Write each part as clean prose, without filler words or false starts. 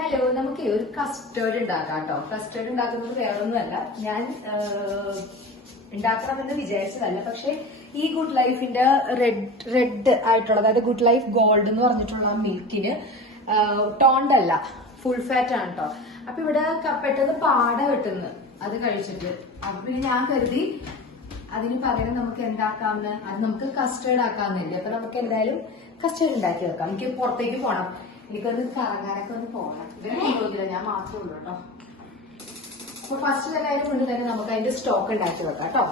Hello, നമുക്ക് ഒരു custard ഉണ്ടാക്കാം കേട്ടോ. കസ്റ്റേർഡ് ഉണ്ടാക്കുന്നത് വേറൊന്നുമല്ല, ഞാൻ ഉണ്ടാക്കണമെന്ന് വിചാരിച്ചതല്ല. പക്ഷെ ഈ ഗുഡ് ലൈഫിന്റെ റെഡ് ആയിട്ടുള്ള, അതായത് ഗുഡ് ലൈഫ് ഗോൾഡ് എന്ന് പറഞ്ഞിട്ടുള്ള മിൽക്കിന് ടോണ്ട് അല്ല, ഫുൾ ഫാറ്റ് ആണ് കേട്ടോ. അപ്പൊ ഇവിടെ പെട്ടെന്ന് പാട വെട്ടുന്നു അത് കഴിച്ചിട്ട്. അപ്പൊ പിന്നെ ഞാൻ കരുതി അതിന് പകരം നമുക്ക് എന്താക്കാമെന്ന്, അത് നമുക്ക് കസ്റ്റേർഡ് ആക്കാമെന്നില്ല. അപ്പൊ നമുക്ക് എന്തായാലും കസ്റ്റേർഡ് ഉണ്ടാക്കി വെക്കാം. എനിക്ക് പുറത്തേക്ക് പോകണം, എനിക്കൊന്ന് കറങ്ങാനൊക്കെ ഒന്ന് പോകണം. ഇവരെ കൊണ്ടുപോകില്ല, ഞാൻ മാത്രമേ ഉള്ളൂ കേട്ടോ. അപ്പൊ ഫസ്റ്റ് തന്നെ അതിന് മുന്നിൽ തന്നെ നമുക്ക് അതിന്റെ സ്റ്റോക്ക് ഉണ്ടാക്കി വെക്കാം കേട്ടോ.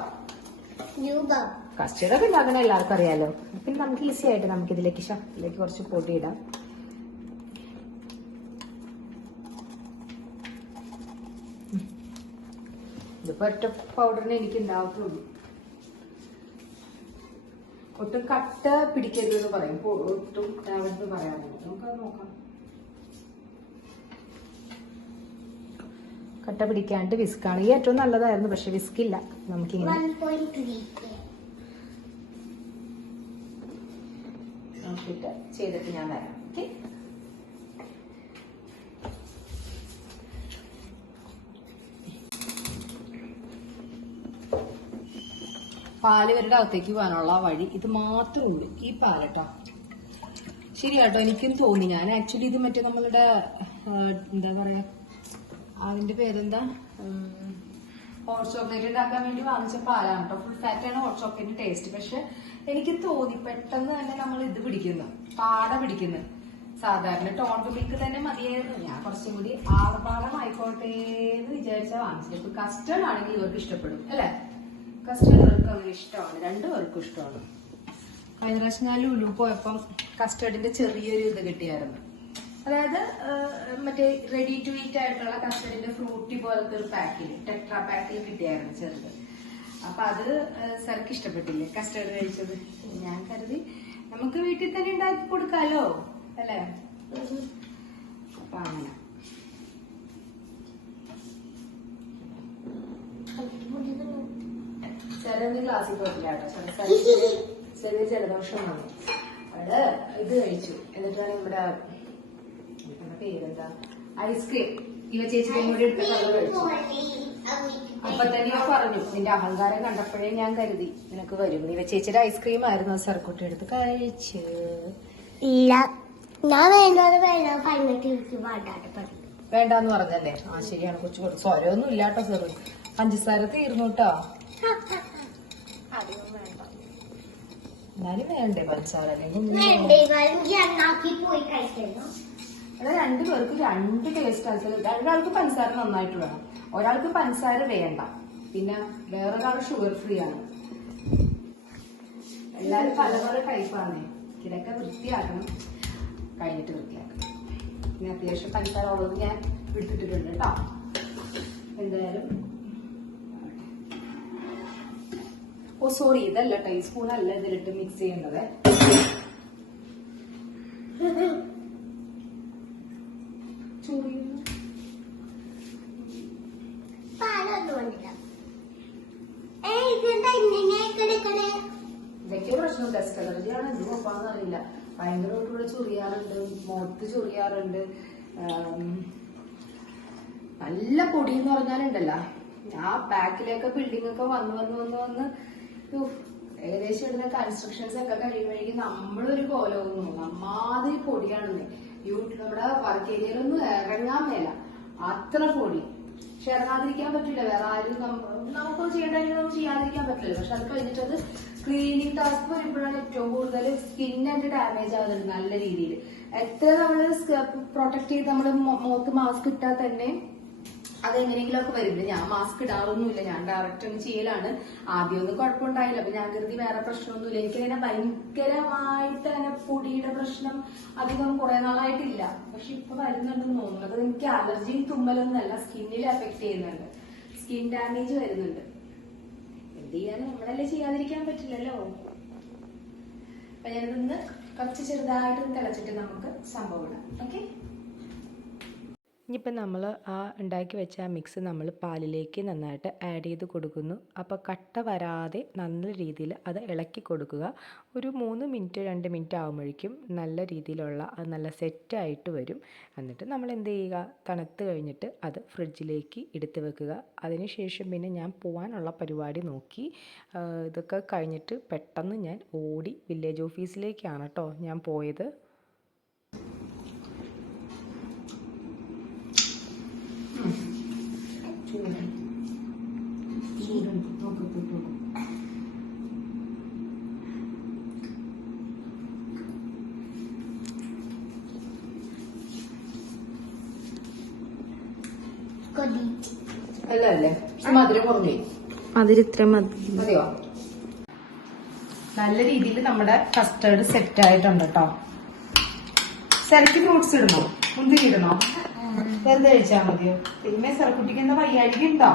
കസ്റ്റേർഡ് ഒക്കെ ഉണ്ടാക്കണ എല്ലാവർക്കും അറിയാലോ. പിന്നെ നമുക്ക് ഈസി ആയിട്ട് നമുക്ക് ഇതിലേക്ക് കുറച്ച് പൊടി ഇടാം. ഇതിപ്പോ ഒറ്റ പൗഡറിന് എനിക്ക് ഉണ്ടാവത്തുള്ളൂ. ഒട്ടും കട്ട പിടിക്കരുതെന്ന് പറയും, ഒട്ടും ഇതാവരുതെന്ന് പറയാറുണ്ട്. നമുക്കത് നോക്കാം. കട്ട പിടിക്കാണ്ട് വിസ്കാണ് ഈ ഏറ്റവും നല്ലതായിരുന്നു, പക്ഷെ വിസ്കില്ല. നമുക്കിങ്ങനെ നോക്കിയിട്ട് ചെയ്തിട്ട് ഞാൻ വരാം. ഓക്കെ, പാല് ഇവരുടെ അകത്തേക്ക് പോകാനുള്ള വഴി ഇത് മാത്രമേ ഉള്ളൂ, ഈ പാലട്ടോ. ശരിയാട്ടോ, എനിക്കും തോന്നി. ഞാൻ ആക്ച്വലി ഇത് മറ്റേ നമ്മളുടെ എന്താ പറയാ, അതിന്റെ പേരെന്താ, ഹോട്ട് ചോക്ലേറ്റ് ഉണ്ടാക്കാൻ വേണ്ടി വാങ്ങിച്ച പാലാണ് കേട്ടോ. ഫുൾ ഫാറ്റ് ആണ് ഹോട്ട് ചോക്ലേറ്റ് ടേസ്റ്റ്. പക്ഷെ എനിക്ക് തോന്നി പെട്ടെന്ന് തന്നെ നമ്മൾ ഇത് പിടിക്കുന്നു, പാട പിടിക്കുന്നു. സാധാരണ ടോണ്ട് മിൽക്ക് തന്നെ മതിയായിരുന്നു. ഞാൻ കുറച്ചും കൂടി ആർഭാടമായിക്കോട്ടെ എന്ന് വിചാരിച്ചാൽ വാങ്ങിച്ചത്. ഇപ്പൊ കസ്റ്റേർഡ് ആണെങ്കിൽ ഇവർക്ക് ഇഷ്ടപ്പെടും അല്ലെ. കസ്റ്റേർഡ് അവർക്ക് അങ്ങനെ ഇഷ്ടമാണ്, രണ്ടുപേർക്കും ഇഷ്ടമാണ്. കഴിഞ്ഞ പ്രാവശ്യം ഞാൻ ലുലു പോയപ്പം കസ്റ്റേർഡിന്റെ ചെറിയൊരു ഇത് കിട്ടിയായിരുന്നു. അതായത് മറ്റേ റെഡി ടു ഈറ്റ് ആയിട്ടുള്ള കസ്റ്റേർഡിന്റെ ഫ്രൂട്ടി പോലത്തെ ഒരു പാക്കിൽ, ടെട്രാ പാക്കിൽ കിട്ടിയായിരുന്നു ചെറുത്. അപ്പൊ അത് സാർക്ക് ഇഷ്ടപ്പെട്ടില്ലേ കസ്റ്റേർഡ് കഴിച്ചത്. ഞാൻ കരുതി നമുക്ക് വീട്ടിൽ തന്നെ ഉണ്ടാക്കി കൊടുക്കാലോ അല്ലേ. അപ്പൊ അങ്ങനെ ചെറിയ ക്ലാസ്സിൽ പോയിട്ടില്ല കേട്ടോ. ചെറിയ ജലദോഷം വന്നു. അവിടെ ഇത് കഴിച്ചു. എന്നിട്ടാണ് ഇവിടെ പേരെന്താ, ഐസ്ക്രീം ഇവ ചേച്ചിയും കൂടി എടുത്ത കഥ കഴിച്ചു. അപ്പൊ തന്നെ പറഞ്ഞു, നിന്റെ അഹങ്കാരം കണ്ടപ്പോഴേ ഞാൻ കരുതി നിനക്ക് വരും. ഇവ ചേച്ചിയുടെ ഐസ്ക്രീം ആയിരുന്നു സർക്കുട്ടി എടുത്ത് കഴിച്ച്. ഇല്ല, ഞാൻ വേണ്ടാന്ന് പറഞ്ഞല്ലേ. ആ ശരിയാണ്, കൊച്ചു കൊടുത്തു. സ്വരമൊന്നും ഇല്ലാട്ടോ സെറു, പഞ്ചസാര തീർന്നു കേട്ടോ. എന്നാലും വേണ്ടേ പഞ്ചസാര, രണ്ടുപേർക്ക് രണ്ട് ടേസ്റ്റ് ആയിരിക്കും. രണ്ടാൾക്ക് പഞ്ചസാര നന്നായിട്ട് വേണം, ഒരാൾക്ക് പഞ്ചസാര വേണ്ട, പിന്നെ വേറൊരാൾ ഷുഗർ ഫ്രീ ആണ്. എല്ലാരും പല പല ടൈപ്പാണ്. ഇതൊക്കെ വൃത്തിയാക്കണം, കഴിഞ്ഞിട്ട് വൃത്തിയാക്കണം. പിന്നെ അത്യാവശ്യം പഞ്ചസാര ഉള്ളത് ഞാൻ എടുത്തിട്ടിട്ടുണ്ട് കേട്ടോ. എന്തായാലും ഓ സോറി, ഇതല്ല ടീസ്പൂൺ അല്ല ഇതിലിട്ട് മിക്സ് ചെയ്യുന്നത്. ഇതൊക്കെ പ്രശ്നം, ഡസ്റ്റ് അലർജിയാണ്. എന്ത് നോക്കാന്ന് അറിയില്ല. ഭയങ്കരമായിട്ടുള്ള ചൊറിയാറുണ്ട്, മുഖത്ത് ചൊറിയാറുണ്ട്. നല്ല പൊടി എന്ന് പറഞ്ഞാലുണ്ടല്ലോ, ആ ബാക്കിലൊക്കെ ബിൽഡിംഗ് ഒക്കെ വന്ന് ഏകദേശം ഇടുന്ന കൺസ്ട്രക്ഷൻസ് ഒക്കെ കഴിയുമ്പോഴേക്കും നമ്മളൊരു കോലമൊന്നും അമ്മാതിരി പൊടിയാണെന്ന്. നമ്മുടെ വർക്ക് ഏരിയയിലൊന്നും ഇറങ്ങാൻ മേല, അത്ര പൊടി. പക്ഷെ ഇറങ്ങാതിരിക്കാൻ പറ്റില്ല, വേറെ ആരും നമുക്ക് ചെയ്യേണ്ടതൊന്നും ചെയ്യാതിരിക്കാൻ പറ്റില്ല. പക്ഷെ അത് കഴിഞ്ഞിട്ട് അത് ക്ലീനിങ് ടാസ്ക് വരുമ്പോഴാണ് ഏറ്റവും കൂടുതൽ സ്കിന്നിന്റെ ഡാമേജ് ആകുന്നുണ്ട് നല്ല രീതിയിൽ. എത്ര നമ്മള് പ്രൊട്ടക്ട് ചെയ്ത് നമ്മള് മുഖത്ത് മാസ്ക് ഇട്ടാൽ തന്നെ അതെങ്ങനെയെങ്കിലും ഒക്കെ വരുന്നുണ്ട്. ഞാൻ മാസ്ക് ഇടാറൊന്നുമില്ല, ഞാൻ ഡയറക്റ്റ് ഒന്ന് ചെയ്യലാണ്. ആദ്യമൊന്നും കുഴപ്പമുണ്ടായില്ല, അപ്പൊ ഞാൻ കരുതി വേറെ പ്രശ്നമൊന്നുമില്ല. എനിക്കങ്ങനെ ഭയങ്കരമായിട്ട് അങ്ങനെ പൊടിയുടെ പ്രശ്നം അധികം കുറെ നാളായിട്ടില്ല. പക്ഷെ ഇപ്പൊ വരുന്നുണ്ടെന്ന് തോന്നുന്നത് എനിക്ക് അലർജിയും തുമ്മലൊന്നുമല്ല, സ്കിന്നിൽ എഫക്ട് ചെയ്യുന്നുണ്ട്, സ്കിൻ ഡാമേജ് വരുന്നുണ്ട്. എന്ത് ചെയ്യാനും നമ്മളല്ലേ, ചെയ്യാതിരിക്കാൻ പറ്റില്ലല്ലോ. അപ്പൊ ഞാനിതൊന്ന് കുറച്ച് ചെറുതായിട്ട് തിളച്ചിട്ട് നമുക്ക് സംഭവം ഇടാം. ഓക്കെ, ഇനിയിപ്പോൾ നമ്മൾ ആ ഉണ്ടാക്കി വെച്ച ആ മിക്സ് നമ്മൾ പാലിലേക്ക് നന്നായിട്ട് ആഡ് ചെയ്ത് കൊടുക്കുന്നു. അപ്പോൾ കട്ട വരാതെ നല്ല രീതിയിൽ അത് ഇളക്കി കൊടുക്കുക. ഒരു 3 മിനിറ്റ് 2 മിനിറ്റ് ആകുമ്പോഴേക്കും നല്ല രീതിയിലുള്ള അത് നല്ല സെറ്റായിട്ട് വരും. എന്നിട്ട് നമ്മൾ എന്ത് ചെയ്യുക, തണുത്ത് കഴിഞ്ഞിട്ട് അത് ഫ്രിഡ്ജിലേക്ക് എടുത്ത് വെക്കുക. അതിനുശേഷം പിന്നെ ഞാൻ പോകാനുള്ള പരിപാടി നോക്കി. ഇതൊക്കെ കഴിഞ്ഞിട്ട് പെട്ടെന്ന് ഞാൻ ഓടി വില്ലേജ് ഓഫീസിലേക്കാണ് കേട്ടോ ഞാൻ പോയത്. കൊതി അല്ലേ മധുരം കുറഞ്ഞു അതിരിത്ര മതിയോ? നല്ല രീതിയിൽ നമ്മുടെ കസ്റ്റേർഡ് സെറ്റ് ആയിട്ടുണ്ട് കേട്ടോ. സെലക്ട് ഫ്രൂട്ട്സ് ഇടണോ, മുന്തിരി ഇടണോ, വെറുതെ കഴിച്ചാൽ മതിയോ? പിന്നെ സെറക്കുട്ടിക്ക് എന്താ വയ്യാഴിക ഉണ്ടോ?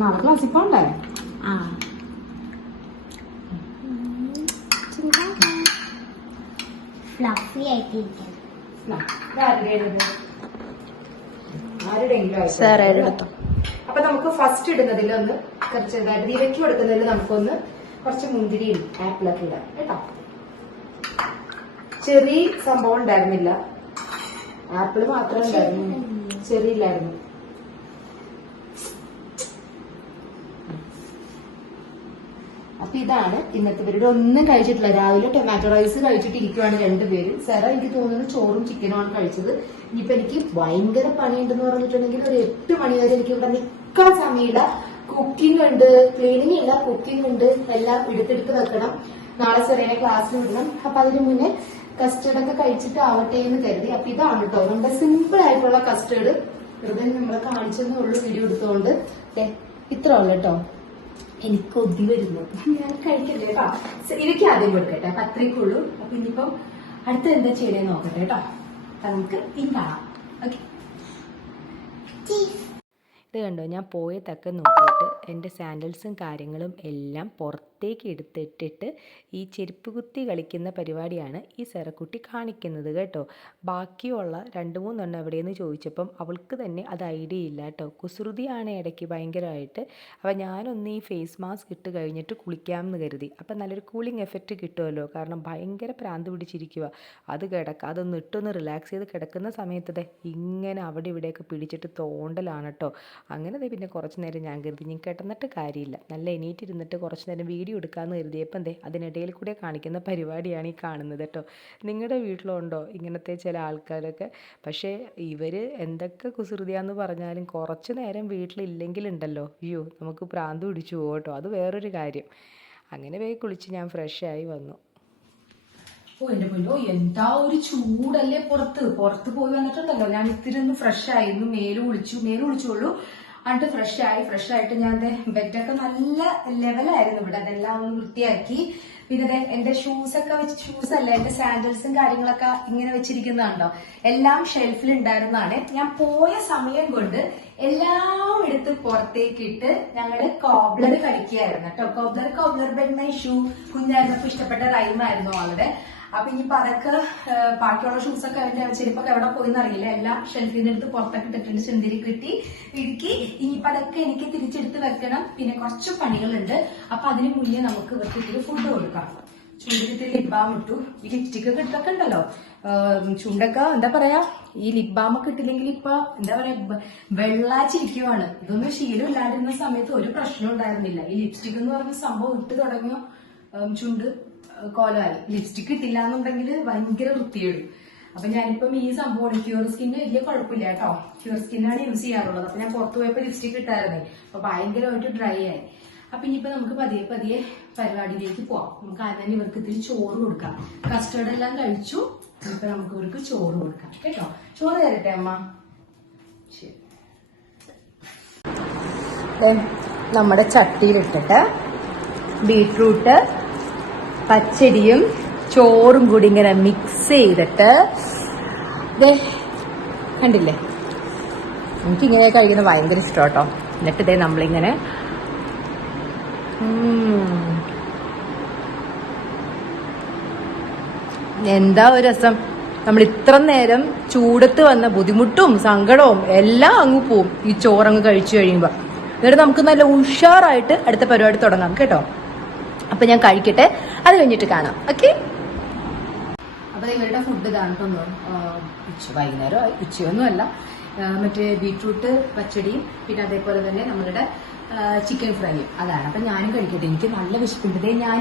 നാളെ ക്ലാസ്സിൽ പോണ്ടേ? ഫ്ലഫി ആയിട്ടിരിക്കണം. ആരുടെയെങ്കിലും അപ്പൊ നമുക്ക് ഫസ്റ്റ് ഇടുന്നതിൽ ഒന്ന് ചെറുതായിട്ട് ഇരക്കി കൊടുക്കുന്നതിൽ നമുക്കൊന്ന് കുറച്ച് മുന്തിരിയും ആപ്പിളൊക്കെ ഇടാം കേട്ടോ. ചെറിയ സംഭവം ഉണ്ടായിരുന്നില്ല, ആപ്പിള് മാത്രം ഉണ്ടായിരുന്നു, ചെറിയ ഇല്ലായിരുന്നു. അപ്പൊ ഇതാണ് ഇന്നത്തെ പേരുടെ. ഒന്നും കഴിച്ചിട്ടില്ല. രാവിലെ ടൊമാറ്റോ റൈസ് കഴിച്ചിട്ട് ഇരിക്കുവാണ് രണ്ടുപേരും. സെറ എനിക്ക് തോന്നുന്നു ചോറും ചിക്കനുമാണ് കഴിച്ചത്. ഇനിയിപ്പൊ എനിക്ക് ഭയങ്കര പണിയുണ്ടെന്ന് പറഞ്ഞിട്ടുണ്ടെങ്കിൽ ഒരു 8 മണി വരെ എനിക്ക് ഇവിടെ നിൽക്കാൻ സമയമില്ല. കുക്കിംഗ് ഉണ്ട്, ക്ലീനിങ് ഇല്ല, കുക്കിംഗ് ഉണ്ട്, എല്ലാം എടുത്തെടുത്ത് വെക്കണം. നാളെ സെറേനെ ക്ലാസ്സിൽ വിടണം. അപ്പൊ അതിന് മുന്നേ കസ്റ്റേർഡ് ഒക്കെ കഴിച്ചിട്ട് ആവട്ടെ എന്ന് കരുതി. അപ്പൊ ഇതാണ് കേട്ടോ നമ്മുടെ സിമ്പിൾ ആയിട്ടുള്ള കസ്റ്റേർഡ്. വെറുതെ നമ്മളെ കാണിച്ചെന്നേ ഉള്ളൂ വീഡിയോ എടുത്തുകൊണ്ട്. ഇത്ര ഉള്ളു കേട്ടോ. എനിക്ക് കൊതി വരുന്നു, ഞാൻ കഴിക്കല്ലേ കേട്ടോ. ഇവയ്ക്ക് ആദ്യം കൊടുക്കട്ടെ, അപ്പൊ അത്രയ്ക്കുള്ളൂ. അപ്പൊ ഇനിയിപ്പം അടുത്ത എന്താ ചെയ്യണേ നോക്കട്ടെ കേട്ടോ. അപ്പൊ നമുക്ക് ഇനി കാണാം. ഓക്കെ, ഇത് കണ്ടോ, ഞാൻ പോയതൊക്കെ നോക്കിയിട്ട് എൻ്റെ സാൻഡൽസും കാര്യങ്ങളും എല്ലാം പുറത്തേക്ക് എടുത്തിട്ടിട്ട് ഈ ചെരുപ്പ് കുത്തി കളിക്കുന്ന പരിപാടിയാണ് ഈ സെറക്കുട്ടി കാണിക്കുന്നത് കേട്ടോ. ബാക്കിയുള്ള 2-3 എണ്ണം എവിടെയെന്ന് ചോദിച്ചപ്പം അവൾക്ക് തന്നെ അത് ഐഡിയ ഇല്ല കേട്ടോ. കുസൃതിയാണ് ഇടയ്ക്ക് ഭയങ്കരമായിട്ട്. അപ്പോൾ ഞാനൊന്ന് ഈ ഫേസ് മാസ്ക് ഇട്ട് കഴിഞ്ഞിട്ട് കുളിക്കാമെന്ന് കരുതി. അപ്പം നല്ലൊരു കൂളിംഗ് എഫക്റ്റ് കിട്ടുമല്ലോ, കാരണം ഭയങ്കര പ്രാന്ത് പിടിച്ചിരിക്കുക. അതൊന്ന് ഇട്ടൊന്ന് റിലാക്സ് ചെയ്ത് കിടക്കുന്ന സമയത്ത് ഇങ്ങനെ അവിടെ ഇവിടെയൊക്കെ പിടിച്ചിട്ട് തോണ്ടലാണ് കേട്ടോ. അങ്ങനെ പിന്നെ കുറച്ച് നേരം ഞാൻ കരുതി ഞാൻ കിടന്നിട്ട് കാര്യമില്ല, നല്ല എണീറ്റിരുന്നിട്ട് കുറച്ച് നേരം വീഡിയോ എടുക്കാമെന്ന് കരുതിയപ്പം അതിനിടയിൽ കൂടെ കാണിക്കുന്ന പരിപാടിയാണ് ഈ കാണുന്നത് കേട്ടോ. നിങ്ങളുടെ വീട്ടിലുണ്ടോ ഇങ്ങനത്തെ ചില ആൾക്കാരൊക്കെ? പക്ഷേ ഇവർ എന്തൊക്കെ കുസൃതിയാന്ന് പറഞ്ഞാലും കുറച്ച് നേരം വീട്ടിലില്ലെങ്കിലുണ്ടല്ലോ, അയ്യോ നമുക്ക് പ്രാന്ത് പിടിച്ചു പോകും കേട്ടോ. അത് വേറൊരു കാര്യം. അങ്ങനെ പോയി കുളിച്ച് ഞാൻ ഫ്രഷായി വന്നു. ഓ എന്റെ പൊന്നോ, എന്താ ഒരു ചൂടല്ലേ പുറത്ത് പോയി വന്നിട്ടുണ്ടല്ലോ. ഞാൻ ഇത്തിരി ഒന്ന് ഫ്രഷ് ആയിരുന്നു, മേല് കുളിച്ചുള്ളൂ. എന്നിട്ട് ഫ്രഷ് ആയിട്ട് ഞാൻ ബെഡൊക്കെ നല്ല ലെവലായിരുന്നു ഇവിടെ, അതെല്ലാം ഒന്ന് വൃത്തിയാക്കി. പിന്നെ എന്റെ ഷൂസല്ല എന്റെ സാൻഡൽസും കാര്യങ്ങളൊക്കെ ഇങ്ങനെ വെച്ചിരിക്കുന്നതാണോ, എല്ലാം ഷെൽഫിൽ ഉണ്ടായിരുന്നതാണ്. ഞാൻ പോയ സമയം കൊണ്ട് എല്ലാം എടുത്ത് പുറത്തേക്ക് ഇട്ട് ഞങ്ങള് കോബ്ലർ കളിക്കുകയായിരുന്നു കേട്ടോ. കോബ്ലർ ബെഡ് മൈ ഷൂ കുഞ്ഞായിരുന്നപ്പോ ഇഷ്ടപ്പെട്ട റൈമായിരുന്നു ആളുടെ. അപ്പൊ ഇനി അതൊക്കെ ബാക്കിയുള്ള ഷൂസൊക്കെ ചെരുപ്പൊക്കെ എവിടെ പോയിന്ന് അറിയില്ല, എല്ലാം ഷെൽഫിൽ നിന്ന് എടുത്ത് പുറത്തൊക്കെ ഇട്ടിട്ടുണ്ട്, ചെന്തിരി കിട്ടി ഇടുക്കി. ഇനിയിപ്പോ അതൊക്കെ എനിക്ക് തിരിച്ചെടുത്ത് വെക്കണം. പിന്നെ കുറച്ച് പണികളുണ്ട്. അപ്പൊ അതിന് മുന്നേ നമുക്ക് ഇവർക്ക് ഫുഡ് കൊടുക്കാം. ചുണ്ടിൽ ലിപ് ബാം ഇട്ടു. ഈ ലിപ്സ്റ്റിക് ഒക്കെ ഇട്ടൊക്കെ ഉണ്ടല്ലോ, ചുണ്ടൊക്കെ എന്താ പറയാ, ഈ ലിപ് ബാം ഒക്കെ ഇട്ടില്ലെങ്കിൽ ഇപ്പൊ എന്താ പറയാ വെള്ളാച്ചിരിക്കുവാണ്. ഇതൊന്നും ശീലം ഇല്ലാണ്ടിരുന്ന സമയത്ത് ഒരു പ്രശ്നം ഉണ്ടായിരുന്നില്ല. ഈ ലിപ്സ്റ്റിക് എന്ന് പറഞ്ഞ സംഭവം ഇട്ട് തുടങ്ങിയോ ചുണ്ട് കോലമായി. ലിപ്സ്റ്റിക് ഇട്ടില്ല എന്നുണ്ടെങ്കിൽ ഭയങ്കര വൃത്തിയിടും. അപ്പൊ ഞാനിപ്പം ഈ സംഭവം ക്യൂർ സ്കിന്ന് വലിയ കുഴപ്പമില്ല കേട്ടോ. ക്യൂർ സ്കിന്നാണ് യൂസ് ചെയ്യാറുള്ളത്. അപ്പൊ ഞാൻ പുറത്തു പോയപ്പോ ലിപ്സ്റ്റിക് ഇട്ടായിരുന്നേ, അപ്പൊ ഭയങ്കരമായിട്ട് ഡ്രൈ ആയി. അപ്പൊ ഇനിയിപ്പോ നമുക്ക് പതിയെ പരിപാടിയിലേക്ക് പോവാം. നമുക്ക് ആദ്യം ഇവർക്ക് ഇത്തിരി ചോറ് കൊടുക്കാം. കസ്റ്റേർഡ് എല്ലാം കഴിച്ചു. ഇപ്പൊ നമുക്ക് ഇവർക്ക് ചോറ് കൊടുക്കാം കേട്ടോ. ചോറ് തരട്ടെ അമ്മ? ശരി. നമ്മുടെ ചട്ടിയിലിട്ടിട്ട് ബീട്രൂട്ട് പച്ചടിയും ചോറും കൂടി ഇങ്ങനെ മിക്സ് ചെയ്തിട്ട് കണ്ടില്ലേ, എനിക്കിങ്ങനെ കഴിക്കുന്നത് ഭയങ്കര ഇഷ്ടം കേട്ടോ. എന്നിട്ട് നമ്മളിങ്ങനെ എന്താ ഒരു രസം. നമ്മൾ ഇത്ര നേരം ചൂടത്ത് വന്ന ബുദ്ധിമുട്ടും സങ്കടവും എല്ലാം അങ്ങ് പോവും ഈ ചോറങ്ങ് കഴിച്ചു കഴിയുമ്പോൾ. എന്നിട്ട് നമുക്ക് നല്ല ഉഷാറായിട്ട് അടുത്ത പരിപാടി തുടങ്ങാം കേട്ടോ. അപ്പൊ ഞാൻ കഴിക്കട്ടെ, അത് കഴിഞ്ഞിട്ട് കാണാം. ഓക്കെ. അപ്പൊ ഇവരുടെ ഫുഡ് ഇതാണ്. വൈകുന്നേരം ഉച്ചയൊന്നുമല്ല. മറ്റേ ബീട്രൂട്ട് പച്ചടിയും പിന്നെ അതേപോലെ തന്നെ നമ്മളുടെ ചിക്കൻ ഫ്രൈയും അതാണ്. അപ്പൊ ഞാനും കഴിക്കട്ടെ, എനിക്ക് നല്ല വിശപ്പുണ്ട്. ഞാൻ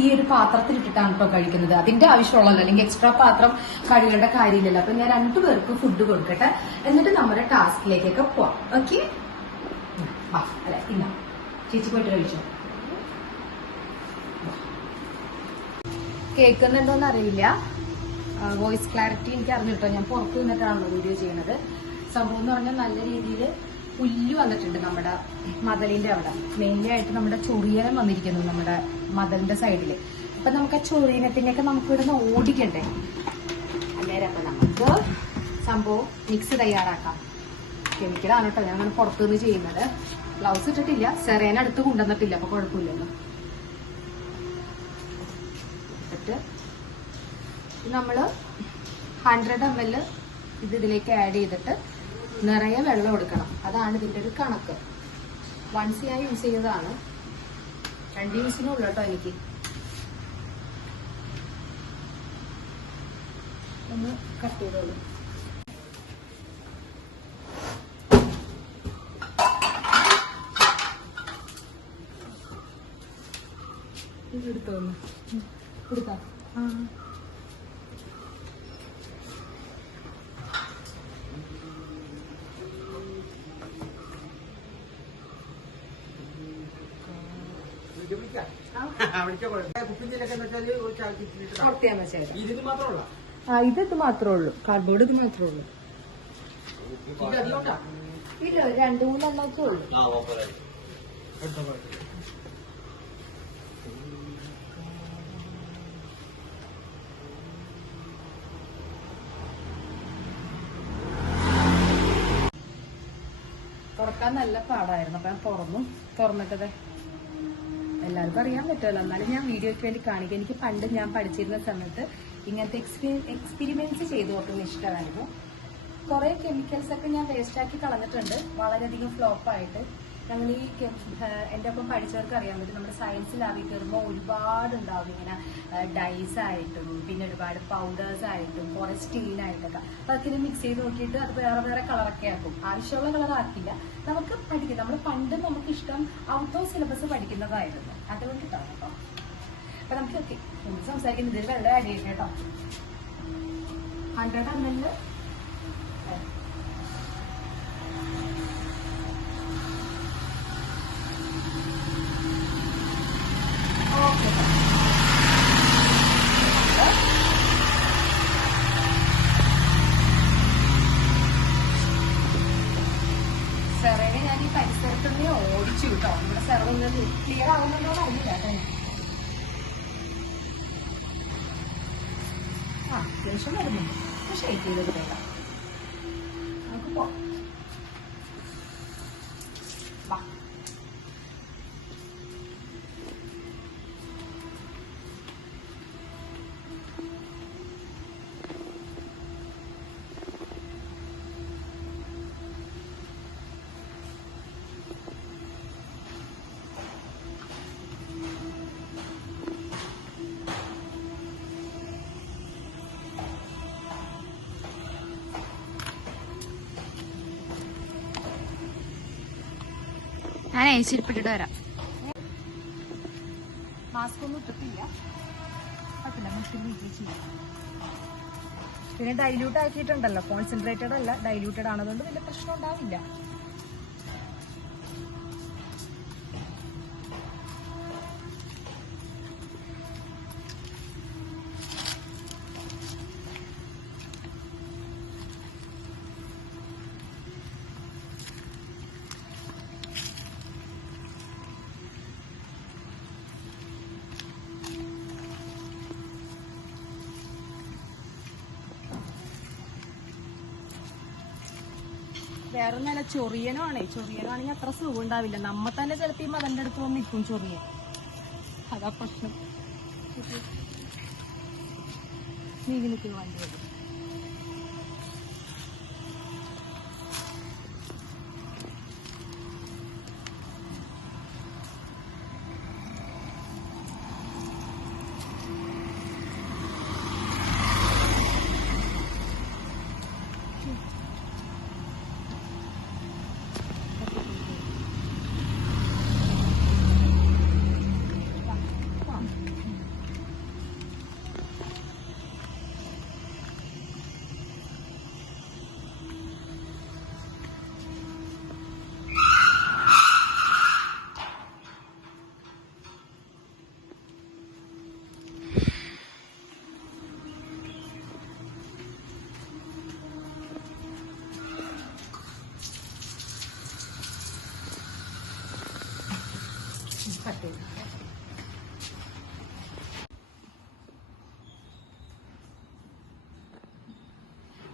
ഈ ഒരു പാത്രത്തിൽ ഇട്ടിട്ടാണ് കേട്ടോ കഴിക്കുന്നത്. അതിന്റെ ആവശ്യമുള്ളല്ലോ, അല്ലെങ്കിൽ എക്സ്ട്രാ പാത്രം കഴുകേണ്ട കാര്യമില്ലല്ലോ. അപ്പൊ ഞാൻ 2 പേർക്ക് ഫുഡ് കൊടുക്കട്ടെ, എന്നിട്ട് നമ്മുടെ ടാസ്കിലേക്കൊക്കെ പോവാം. ഓക്കെ. അല്ലെ ഇന്ന ചേച്ചി പോയിട്ട് കഴിച്ചോ. കേൾക്കുന്നുണ്ടോന്ന് അറിയില്ല, വോയിസ് ക്ലാരിറ്റി എനിക്ക് അറിഞ്ഞിട്ടോ. ഞാൻ പുറത്ത് നിന്നിട്ടാണല്ലോ വീഡിയോ ചെയ്യുന്നത്. സംഭവം എന്ന് പറഞ്ഞാൽ നല്ല രീതിയിൽ പുല്ല് വന്നിട്ടുണ്ട് നമ്മുടെ മതിലിന്റെ അവിടെ. മെയിൻലി ആയിട്ട് നമ്മുടെ ചൊറിയനം വന്നിരിക്കുന്നു നമ്മുടെ മതിലിന്റെ സൈഡില്. അപ്പൊ നമുക്ക് ആ ചൊറിയനത്തിനൊക്കെ നമുക്ക് ഇവിടുന്ന് ഓടിക്കണ്ടേ. അന്നേരം അപ്പൊ നമുക്ക് സംഭവം മിക്സ് തയ്യാറാക്കാം. കെമിക്കലാണ് കേട്ടോ ഞാൻ അങ്ങനെ പുറത്തുനിന്ന് ചെയ്യുന്നത്. ഗ്ലൗസ് ഇട്ടിട്ടില്ല, സെറേന അടുത്ത് കൊണ്ടുവന്നിട്ടില്ല, അപ്പൊ കുഴപ്പമില്ലല്ലോ. എന്നിട്ട് നമ്മള് 100 ml ഇതിലേക്ക് ആഡ് ചെയ്തിട്ട് നിറയെ വെള്ളം എടുക്കണം. അതാണ് ഇതിന്റെ ഒരു കണക്ക്. വൺസ് ഞാൻ യൂസ് ചെയ്തതാണ്, 2 യൂസിനുള്ളൂ കേട്ടോ എനിക്ക്. ഒന്ന് കട്ട് ചെയ്തോളൂ. എടുത്തോളൂ, കൊടുക്കാം. ഇത് മാത്രമേ ഉള്ളൂ, കാർഡ്ബോർഡ് ഇത് മാത്രമേ ഉള്ളൂ. ഇല്ല, 2-3 എണ്ണമൊക്കെ ഉള്ളൂ. തുറക്കാൻ നല്ല പാടായിരുന്നു. അപ്പൊ ഞാൻ തുറന്നിട്ടത് എല്ലാവർക്കും അറിയാൻ പറ്റുമല്ലോ, എന്നാലും ഞാൻ വീഡിയോയ്ക്ക് വേണ്ടി കാണിക്കാം. എനിക്ക് പണ്ട് ഞാൻ പഠിച്ചിരുന്ന സമയത്ത് ഇങ്ങനത്തെ എക്സ്പെരിമെന്റ്സ് ചെയ്തു നോക്കുന്ന ഇഷ്ടമായിരുന്നു. കുറെ കെമിക്കൽസ് ഒക്കെ ഞാൻ വേസ്റ്റാക്കി കളഞ്ഞിട്ടുണ്ട്, വളരെയധികം ഫ്ലോപ്പായിട്ട്. ഞങ്ങൾ ഈ എൻ്റെ ഒപ്പം പഠിച്ചവർക്ക് അറിയാൻ പറ്റും, നമ്മുടെ സയൻസ് ലാബിൽ കയറുമ്പോൾ ഒരുപാട് ഉണ്ടാവും ഇങ്ങനെ ഡൈസ് ആയിട്ടും പിന്നെ ഒരുപാട് പൗഡേഴ്സ് ആയിട്ടും കുറെ സ്റ്റീലായിട്ടൊക്കെ. അപ്പൊ അതൊക്കെ മിക്സ് ചെയ്ത് നോക്കിയിട്ട് അത് വേറെ വേറെ കളറൊക്കെ ആക്കും. ആവശ്യമുള്ള കളർ ആക്കില്ല, നമുക്ക് പഠിക്കാം. നമ്മൾ പണ്ട് നമുക്ക് ഇഷ്ടം ഔട്ട് ഓഫ് സിലബസ് പഠിക്കുന്നതായിരുന്നു, അതുകൊണ്ടിട്ടാണ് കേട്ടോ. അപ്പൊ നമുക്ക് ഓക്കെ സംസാരിക്കുന്നത് ഇതിൽ വെള്ളം ആഡ് ചെയ്യണം കേട്ടോ. 100 ml സെറേനെ ഞാൻ ഈ പരിസരത്തുനിന്ന് ഓടിച്ചു കേട്ടോ. നമ്മുടെ സെറ ക്ലിയർ ആവുന്നുണ്ടോ അറിയില്ല കേട്ടോ. അത്യാവശ്യം വരുന്നുണ്ട്, ഷെയ്ക്ക് ചെയ്തത് വേണ്ട. നമുക്ക് പോവാം. ഞാൻ അയച്ചിരിപ്പിട്ടിട്ട് വരാം. മാസ്ക് ഒന്നും ഇട്ടിട്ടില്ല, പിന്നെ ഡൈല്യൂട്ട് ആക്കിയിട്ടുണ്ടല്ലോ, കോൺസെൻട്രേറ്റഡ് അല്ല ഡൈല്യൂട്ടഡ് ആണ്, അതുകൊണ്ട് വലിയ പ്രശ്നം ഉണ്ടാവില്ല. വേറെ നല്ല ചൊറിയനാണെങ്കിൽ അത്ര സുഖം ഉണ്ടാവില്ല. നമ്മ തന്നെ ചിലപ്പോൾ അതിന്റെ അടുത്ത് വന്ന് നിൽക്കും ചൊറിയൻ, അതാ പ്രശ്നം. നീങ്ങി നിൽക്കും വണ്ടി വരും.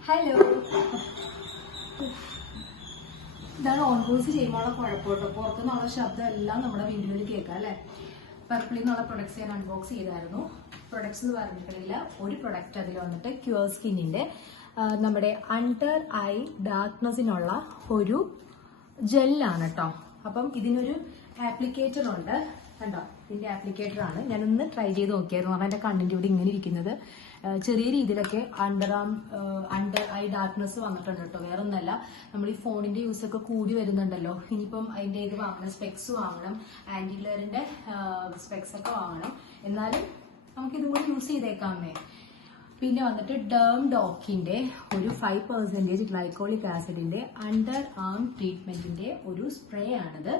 ഹലോ. ഇതാണ് ഓൺ വോയിസ് ചെയ്യുമ്പോഴുള്ള കുഴപ്പമിട്ടോ. പുറത്തുനിന്നുള്ള ശബ്ദം എല്ലാം നമ്മുടെ വീഡിയോയിൽ കേൾക്കാം അല്ലേ. പർപ്പിളിൽ നിന്നുള്ള പ്രൊഡക്ട്സ് ഞാൻ അൺബോക്സ് ചെയ്തായിരുന്നു. പ്രൊഡക്ട്സ് എന്ന് പറഞ്ഞിട്ടുണ്ടെങ്കിൽ ഒരു പ്രൊഡക്റ്റ് അതിൽ വന്നിട്ട് ക്യൂർ സ്കിന്നിന്റെ നമ്മുടെ അണ്ടർ ഐ ഡാർക്ക്നെസ്സിനുള്ള ഒരു ജെല്ലാണ് കേട്ടോ. അപ്പം ഇതിനൊരു ആപ്ലിക്കേറ്റർ ഉണ്ട് കണ്ടോ. ഇതിന്റെ ആപ്ലിക്കേറ്റർ ആണ്. ഞാനൊന്ന് ട്രൈ ചെയ്ത് നോക്കിയായിരുന്നു. കാരണം എന്റെ കണ്ണിന്റെ ഇവിടെ ഇങ്ങനെ ഇരിക്കുന്നത് ചെറിയ രീതിയിലൊക്കെ അണ്ടർ ഐ ഡാർക്ക്നെസ് വന്നിട്ടുണ്ട് കേട്ടോ. വേറെ ഒന്നല്ല, നമ്മൾ ഈ ഫോണിന്റെ യൂസ് ഒക്കെ കൂടി വരുന്നുണ്ടല്ലോ. ഇനിയിപ്പം അതിന്റെ ഇത് വാങ്ങണം, സ്പെക്സ് വാങ്ങണം, ആന്റി ഗ്ലെയറിന്റെ സ്പെക്സ് ഒക്കെ വാങ്ങണം. എന്നാലും നമുക്കിതും കൂടി യൂസ് ചെയ്തേക്കാമേ. പിന്നെ വന്നിട്ട് ഡേം ഡോക്കിന്റെ ഒരു 5% ഗ്ലൈക്കോളിക് ആസിഡിന്റെ അണ്ടർ ആം ട്രീറ്റ്മെന്റിന്റെ ഒരു സ്പ്രേ ആണിത്.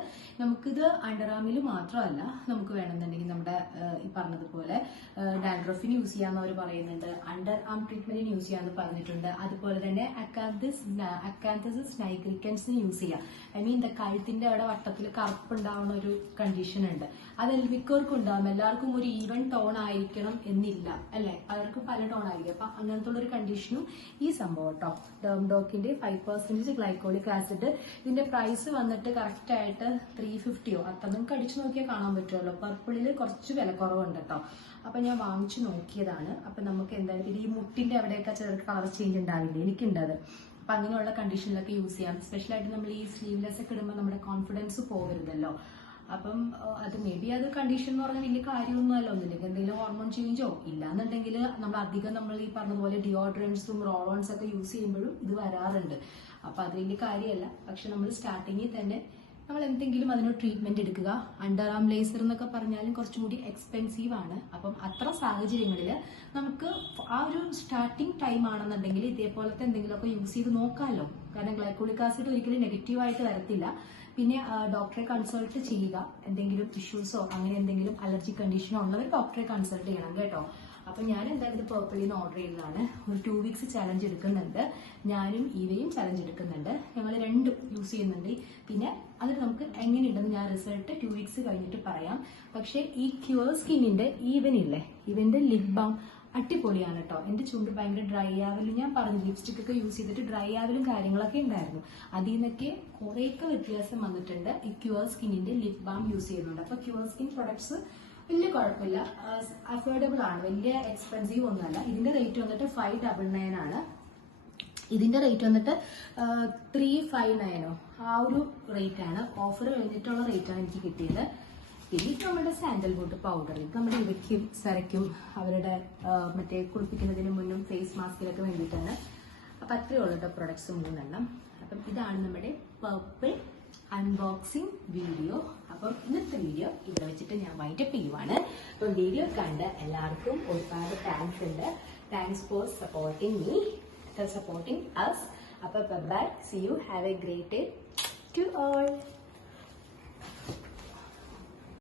നമുക്കിത് അണ്ടർ ആമിൽ മാത്രമല്ല, നമുക്ക് വേണമെന്നുണ്ടെങ്കിൽ നമ്മുടെ ഈ പറഞ്ഞതുപോലെ ഡാൻഡ്രഫിന് യൂസ് ചെയ്യാന്ന് അവർ പറയുന്നുണ്ട്, അണ്ടർ ആം ട്രീറ്റ്മെന്റിന് യൂസ് ചെയ്യാന്ന് പറഞ്ഞിട്ടുണ്ട്. അതുപോലെ തന്നെ അക്കാന്തസിസ് നൈഗ്രിക്കൻസിന് യൂസ് ചെയ്യാം. ഐ മീൻ കഴുത്തിന്റെ അവിടെ വട്ടത്തിൽ കറുപ്പുണ്ടാവുന്ന ഒരു കണ്ടീഷൻ ഉണ്ട്. അത് മിക്കവർക്കും ഉണ്ടാവും. എല്ലാവർക്കും ഒരു ഈവൻ ടോൺ ആയിരിക്കണം എന്നില്ല അല്ലെ, പലർക്കും പല ടോൺ ആയിരിക്കും. അപ്പൊ അങ്ങനത്തെ ഒരു കണ്ടീഷനും ഈ സംഭവം കേട്ടോ. ഡേംഡോക്കിന്റെ 5% ഗ്ലൈക്കോളിക് ആസിഡ്. ഇതിന്റെ പ്രൈസ് വന്നിട്ട് കറക്റ്റ് ആയിട്ട് 350 അത്ര നിങ്ങൾക്ക് അടിച്ചു നോക്കിയാൽ കാണാൻ പറ്റുമല്ലോ. പർപ്പിളില് കുറച്ച് വില കുറവുണ്ട് കേട്ടോ. അപ്പൊ ഞാൻ വാങ്ങിച്ചു നോക്കിയതാണ്. അപ്പൊ നമുക്ക് എന്തായാലും ഈ മുട്ടിന്റെ അവിടെയൊക്കെ ചെറിയ കളർ ചേഞ്ച് ഉണ്ടാവില്ലേ, എനിക്കുണ്ടത്. അപ്പൊ അങ്ങനെയുള്ള കണ്ടീഷനിലൊക്കെ യൂസ് ചെയ്യാം. സ്പെഷ്യലായിട്ട് നമ്മൾ ഈ സ്ലീവ്ലെസ് ഒക്കെ ഇടുമ്പോൾ നമ്മുടെ കോൺഫിഡൻസ് പോകരുതല്ലോ. അപ്പം അത് മേ ബി അത് കണ്ടീഷൻ എന്ന് പറഞ്ഞാൽ വലിയ കാര്യമൊന്നും അല്ല. ഒന്നില്ലെങ്കിൽ എന്തെങ്കിലും ഹോർമോൺ ചേഞ്ചോ ഇല്ലാന്നുണ്ടെങ്കിൽ നമ്മൾ ഈ പറഞ്ഞതുപോലെ ഡിയോഡ്രൻസും റോളോൺസ് ഒക്കെ യൂസ് ചെയ്യുമ്പോഴും ഇത് വരാറുണ്ട്. അപ്പൊ അത് വലിയ കാര്യമല്ല. പക്ഷെ നമ്മൾ സ്റ്റാർട്ടിങ്ങിൽ തന്നെ നമ്മൾ എന്തെങ്കിലും അതിനൊരു ട്രീറ്റ്മെന്റ് എടുക്കുക. അണ്ടർ ആം ലേസർ എന്നൊക്കെ പറഞ്ഞാലും കുറച്ചും കൂടി എക്സ്പെൻസീവ് ആണ്. അപ്പം അത്ര സാഹചര്യങ്ങളിൽ നമുക്ക് ആ ഒരു സ്റ്റാർട്ടിങ് ടൈം ആണെന്നുണ്ടെങ്കിൽ ഇതേപോലത്തെ എന്തെങ്കിലുമൊക്കെ യൂസ് ചെയ്ത് നോക്കാമല്ലോ. കാരണം ഗ്ലൈക്കോളിക് ആസിഡ് ഒരിക്കലും നെഗറ്റീവായിട്ട് വരത്തില്ല. പിന്നെ ഡോക്ടറെ കൺസൾട്ട് ചെയ്യുക. എന്തെങ്കിലും ഇഷ്യൂസോ അങ്ങനെ എന്തെങ്കിലും അലർജി കണ്ടീഷനോ ഉള്ളവർ ഡോക്ടറെ കൺസൾട്ട് ചെയ്യണം കേട്ടോ. അപ്പൊ ഞാൻ എന്തായാലും പേർപ്പിളിൽ നിന്ന് ഓർഡർ ചെയ്തതാണ്. ഒരു 2 weeks ചലഞ്ച് എടുക്കുന്നുണ്ട്. ഞാനും ഈവയും ചലഞ്ച് എടുക്കുന്നുണ്ട്. ഞങ്ങൾ രണ്ടും യൂസ് ചെയ്യുന്നുണ്ട്. പിന്നെ അതിന് നമുക്ക് എങ്ങനെയുണ്ടെന്ന് ഞാൻ റിസൾട്ട് 2 weeks കഴിഞ്ഞിട്ട് പറയാം. പക്ഷെ ഈ ക്യൂർ സ്കിന്നിന്റെ ഈവനില്ലേ, ഇവന്റെ ലിപ് ബാം അടിപൊളിയാണ് കേട്ടോ. എന്റെ ചുണ്ട് ഭയങ്കര ഡ്രൈ ആവലും, ഞാൻ പറഞ്ഞു ലിപ്സ്റ്റിക് ഒക്കെ യൂസ് ചെയ്തിട്ട് ഡ്രൈ ആവലും കാര്യങ്ങളൊക്കെ ഉണ്ടായിരുന്നു. അതിൽ നിന്നൊക്കെ കുറേയൊക്കെ വ്യത്യാസം വന്നിട്ടുണ്ട് ഈ ക്യൂർ സ്കിന്നിന്റെ ലിപ് ബാം യൂസ് ചെയ്യുന്നുണ്ട്. അപ്പൊ ക്യൂർ സ്കിൻ പ്രൊഡക്ട്സ് വലിയ കുഴപ്പമില്ല, അഫോർഡബിൾ ആണ്, വലിയ എക്സ്പെൻസീവ് ഒന്നുമല്ല. ഇതിന്റെ റേറ്റ് വന്നിട്ട് 599 ആണ്. ഇതിന്റെ റേറ്റ് വന്നിട്ട് 359 ആ ഒരു റേറ്റ് ആണ്. ഓഫർ കഴിഞ്ഞിട്ടുള്ള റേറ്റ് ആണ് എനിക്ക് കിട്ടിയത്. പിന്നെ നമ്മുടെ സാൻഡൽവുഡ് പൗഡർ നമ്മുടെ ഇവയ്ക്കും സരയ്ക്കും അവരുടെ മറ്റേ കുളിപ്പിക്കുന്നതിന് മുന്നും ഫേസ് മാസ്കിലൊക്കെ വേണ്ടിയിട്ടാണ്. അപ്പം അത്രയേ ഉള്ളൂ കേട്ടോ പ്രൊഡക്ട്സ് 3 എണ്ണം. അപ്പം ഇതാണ് നമ്മുടെ പർപ്പിൾ അൺബോക്സിംഗ് വീഡിയോ. അപ്പം ഇന്നത്തെ വീഡിയോ ഇവിടെ വെച്ചിട്ട് ഞാൻ വൈൻഡപ്പ് ചെയ്യുവാണ്. അപ്പം വീഡിയോ കണ്ട് എല്ലാവർക്കും ഒരുപാട് താങ്ക്സ് ഉണ്ട്. Thanks for supporting me, supporting us. അപ്പം bye, see you, have a great day to all.